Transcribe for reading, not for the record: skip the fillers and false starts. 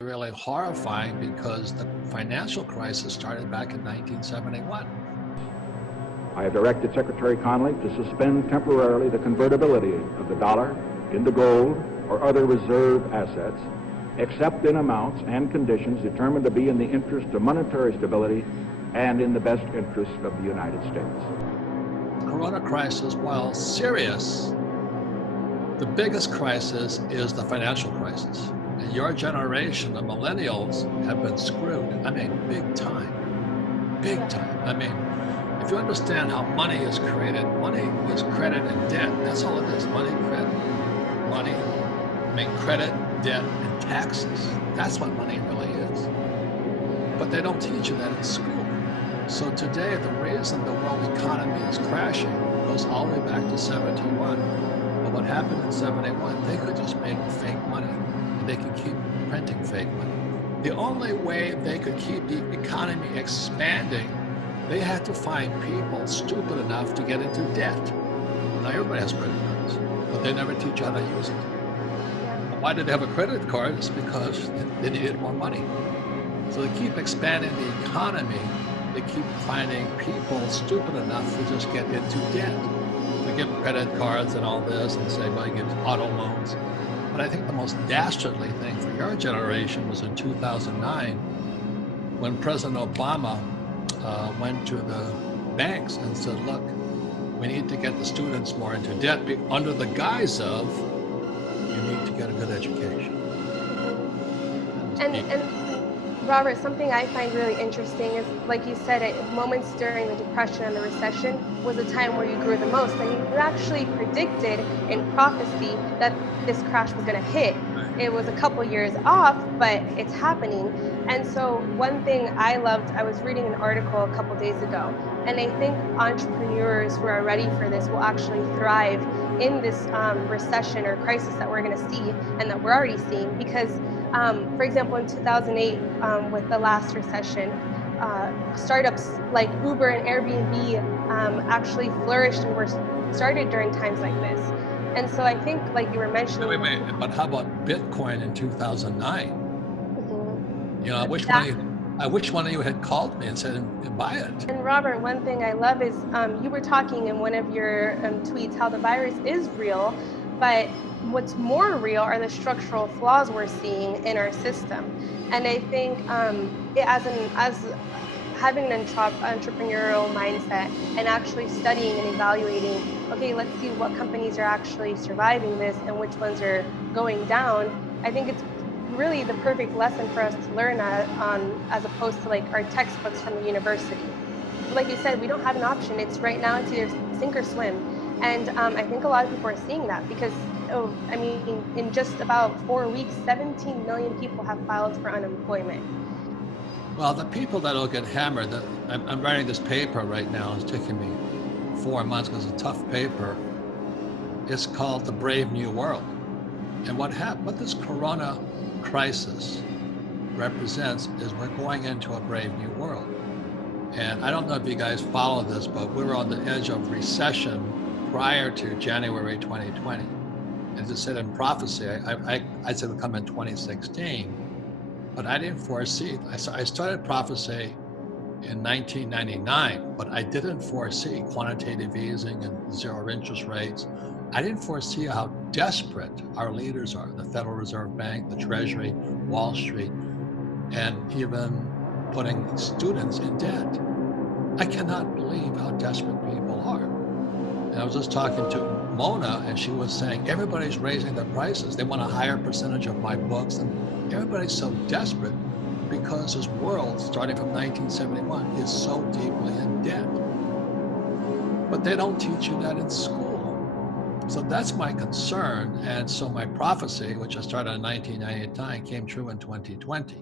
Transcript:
really horrifying because the financial crisis started back in 1971. I have directed Secretary Connally to suspend temporarily the convertibility of the dollar into gold or other reserve assets, except in amounts and conditions determined to be in the interest of monetary stability and in the best interest of the United States. The Corona crisis, while serious, the biggest crisis is the financial crisis. And your generation, the millennials, have been screwed. I mean, big time. Big time. I mean, if you understand how money is created, money is credit and debt. That's all it is. Money, credit, money, credit, debt, and taxes. That's what money really is. But they don't teach you that in school. So today, the reason the world economy is crashing goes all the way back to 71. But what happened in 71, they could just make fake money. And they could keep printing fake money. The only way they could keep the economy expanding, they had to find people stupid enough to get into debt. Now everybody has credit cards, but they never teach you how to use it. Why did they have a credit card? It's because they needed more money. So they keep expanding the economy. They keep finding people stupid enough to just get into debt. They give credit cards and all this and say, well, you give auto loans. But I think the most dastardly thing for your generation was in 2009 when President Obama went to the banks and said, look, we need to get the students more into debt under the guise of you need to get a good education. And Robert, something I find really interesting is, like you said, at moments during the Depression and the recession was a time where you grew the most, and you actually predicted in prophecy that this crash was going to hit. It was a couple years off, but it's happening. And so one thing I loved, I was reading an article a couple days ago, and I think entrepreneurs who are ready for this will actually thrive in this recession or crisis that we're going to see and that we're already seeing. Because, for example, in 2008, with the last recession, startups like Uber and Airbnb actually flourished and were started during times like this. And so I think, like you were mentioning... Wait, but how about Bitcoin in 2009? Mm-hmm. You know, I wish one of you had called me and said, buy it. And Robert, one thing I love is you were talking in one of your tweets how the virus is real, but what's more real are the structural flaws we're seeing in our system. And I think as having an entrepreneurial mindset and actually studying and evaluating, okay, let's see what companies are actually surviving this and which ones are going down. I think it's really the perfect lesson for us to learn as opposed to like our textbooks from the university. Like you said, we don't have an option. It's right now, it's either sink or swim. And I think a lot of people are seeing that because, I mean, in just about 4 weeks, 17 million people have filed for unemployment. Well, the people that'll get hammered, I'm writing this paper right now. It's taking me 4 months because it's a tough paper. It's called The Brave New World. And what this Corona crisis represents is we're going into a brave new world. And I don't know if you guys follow this, but we were on the edge of recession prior to January 2020. As I said in prophecy, I said it would come in 2016. But I didn't foresee it. I started prophecy in 1999, but I didn't foresee quantitative easing and zero interest rates. I didn't foresee how desperate our leaders are, the Federal Reserve Bank, the Treasury, Wall Street, and even putting students in debt. I cannot believe how desperate people are. And I was just talking to Mona, and she was saying, everybody's raising their prices. They want a higher percentage of my books, and everybody's so desperate because this world, starting from 1971, is so deeply in debt. But they don't teach you that in school. So that's my concern. And so my prophecy, which I started in 1999, came true in 2020.